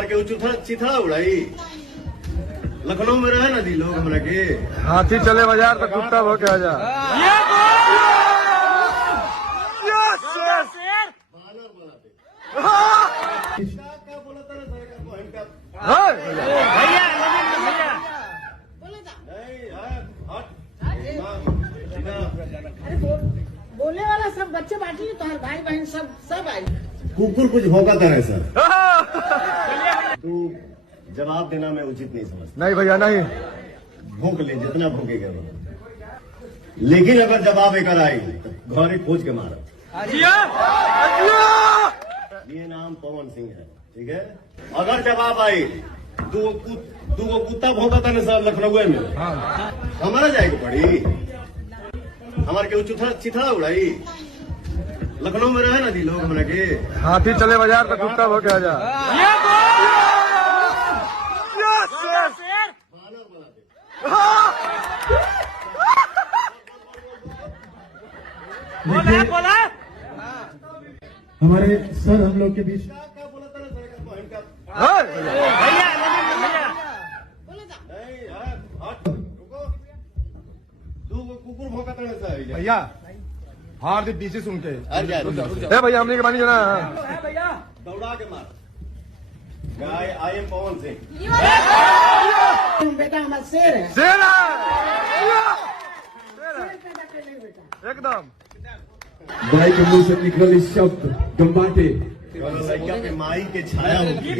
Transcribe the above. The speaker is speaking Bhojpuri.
हमारे के चिथड़ा उड़ाई लखनऊ में रहे ना दी लोग हमरा के हाथी चले बाजार तो कुत्ता भो के आजा। बोले वाला सब बच्चे बाटी तो हर भाई बहन सब आई। कुकुर कुछ भौंका है सर। तू जवाब देना मैं उचित नहीं समझता। नहीं भैया नहीं, भूख ले जितना भूखेगा वो, लेकिन अगर जवाब एक आई तो घरे खोज के मारा। ये नाम पवन सिंह है, ठीक है। अगर जवाब आई दो कुत्ता भौंका था ना सर लखनऊ में, हमारा जाएगा पड़ी हमारे के चिथड़ा उड़ाई लखनऊ में रहे ना दी लोग हमरा के हाथी चले बाजार तो कुत्ता भो के आजा। बोला हमारे सर हम लोग के बीच कुकुर भौंका था ना सर भैया हार दे पीछे सुन के भैया हमने के बानी जाना दौड़ा के मार। I am Pawan Singh. बेटा हमारा शेर है, शेर एकदम। भाई के मुंह से निकल इस शब्द गंबाटे लड़का पे माई के छाया होगी।